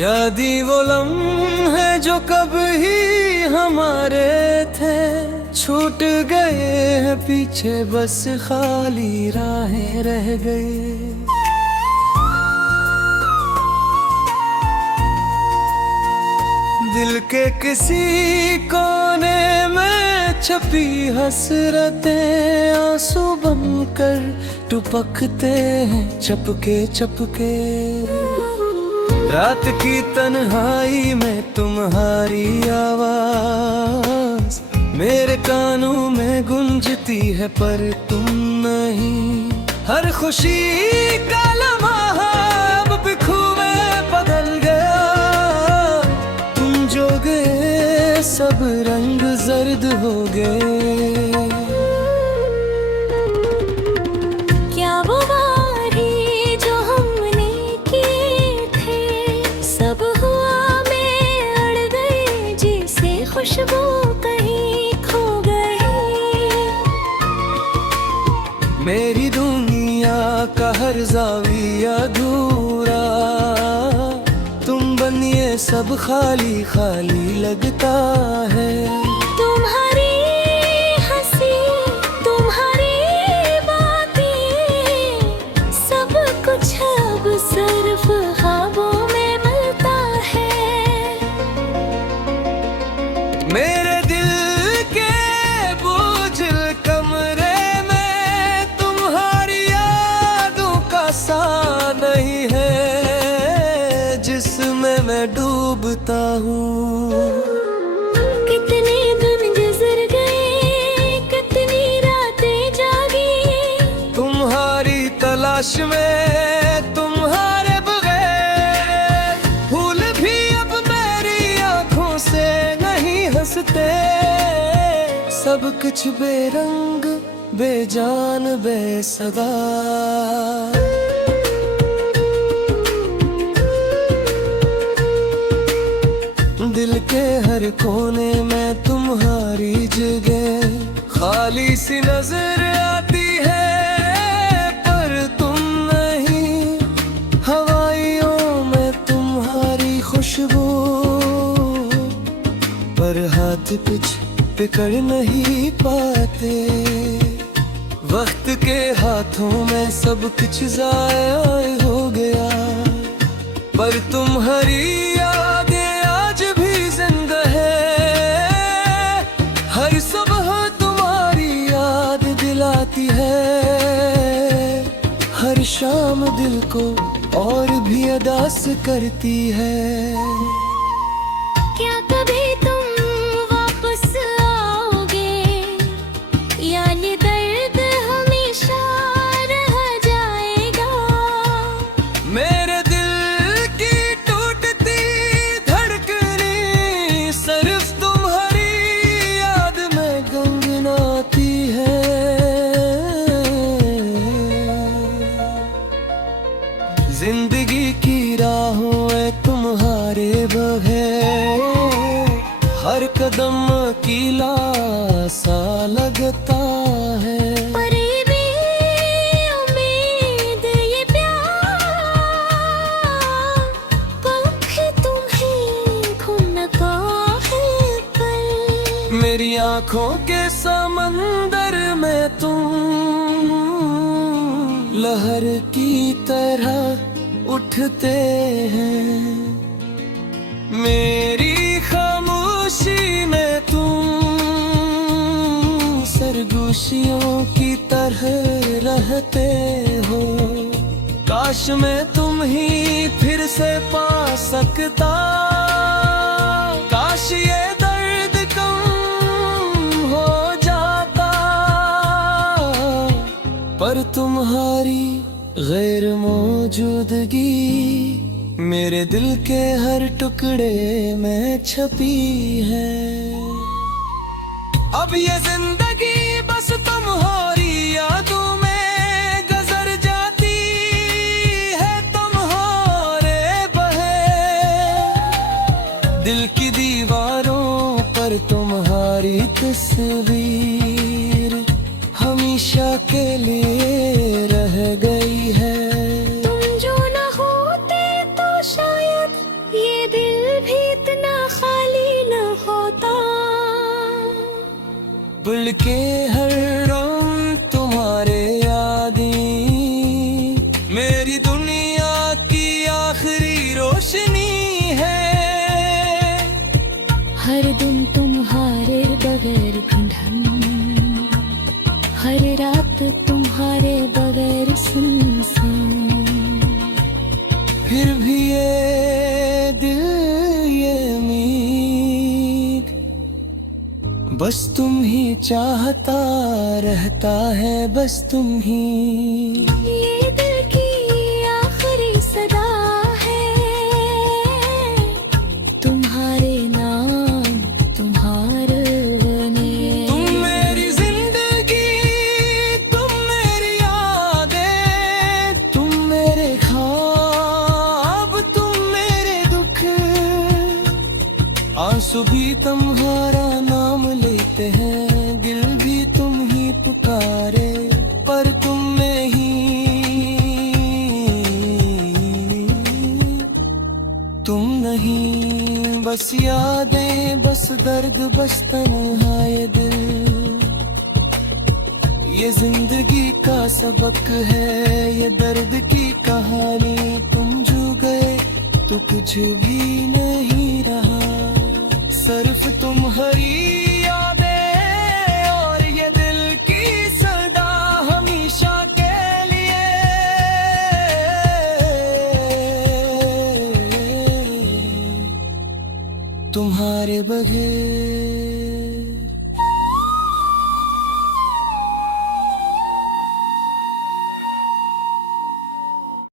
यादी वो लम्हे जो कभी हमारे थे, छूट गए हैं पीछे, बस खाली राहें रह गए। दिल के किसी कोने में छपी हसरतें, आंसू बनकर टपकते हैं चपके चपके। रात की तन्हाई में तुम्हारी आवाज मेरे कानों में गूंजती है, पर तुम नहीं। हर खुशी का लम्हा अब बिखू में बदल गया, तुम जो गए सब रंग जर्द हो गए। क्या वो बारी जो हमने की थे, सब हुआ में अड़ गए, जैसे खुशबू कहीं खो गई। मेरी दुनिया का हर ज़ाविया अधूरा, तुम बनिए सब खाली खाली लगता है। तुम्हारी हंसी, तुम्हारी बातें, सब कुछ अब सिर्फ ख्वाबों में मिलता है। मेरे दिल के बोझिल कमरे में तुम्हारी यादों का सा नहीं है, जिसमें मैं डूबता हूँ। कितने दिन गुजर गए, कितनी रातें जागी, तुम्हारी तलाश में तुम्हारे बगैर। फूल भी अब मेरी आंखों से नहीं हंसते, सब कुछ बेरंग बेजान बेसगा। दिल के हर कोने में तुम्हारी जगह खाली सी नजर आती है, पर तुम नहीं। हवाइयों में तुम्हारी खुशबू, पर हाथ कुछ पकड़ नहीं पाते। वक्त के हाथों में सब कुछ ज़ाया हो गया, पर तुम्हारी यादें आज भी जिंदा है। हर सुबह तुम्हारी याद दिलाती है, हर शाम दिल को और भी अदास करती है। क्या कभी तुम वापस आओगे, यानी दर्द हमेशा रह जाएगा। मेरे दिल की टूटती धड़कनी सिर्फ तुम्हारी याद में गुनगुनाती है। जिंदगी की राहों में तुम्हारे बगैर हर कदम अकेला सा लगता है। पर ये बेउम्मीद ये प्यार, पंख तुम्हें खुनका है पर। मेरी आंखों के समंदर में तुम लहर की तरह उठते हैं, मेरी खामोशी में तुम सरगोशियों की तरह रहते हो। काश मैं तुम ही फिर से पा सकता, काश ये दर्द कम हो जाता, पर तुम्हारी गैर मौजूदगी मेरे दिल के हर टुकड़े में छपी है। अब ये जिंदगी बस तुम्हारी यादों में गुजर जाती है, तुम्हारे बहे दिल की दीवारों पर तुम्हारी तस्वीर हमेशा के लिए रह गई है। तुम जो न होते तो शायद ये हर रात तुम्हारे बगैर सुनसान। फिर भी ये दिल ये उम्मीद, बस तुम ही चाहता रहता है, बस तुम ही। ये दिल की आखिरी सदा है, तुम्हारे नाम तुम्हारे ने। तुम मेरी जिंदगी, तुम मेरी यादें, तुम मेरे ख्वाब, तुम मेरे दुख। आंसू भी तुम्हारा नाम लेते हैं, दिल भी तुम ही पुकारे, पर तुम में ही। तुम नहीं, बस यादें, बस दर्द, बस तन्हाई दिल। ये जिंदगी का सबक है, ये दर्द की कहानी। तुम जो गए तो कुछ भी नहीं रहा, सिर्फ तुम्हारी यादें और ये दिल की सदा हमेशा के लिए। तुम्हारे बगैर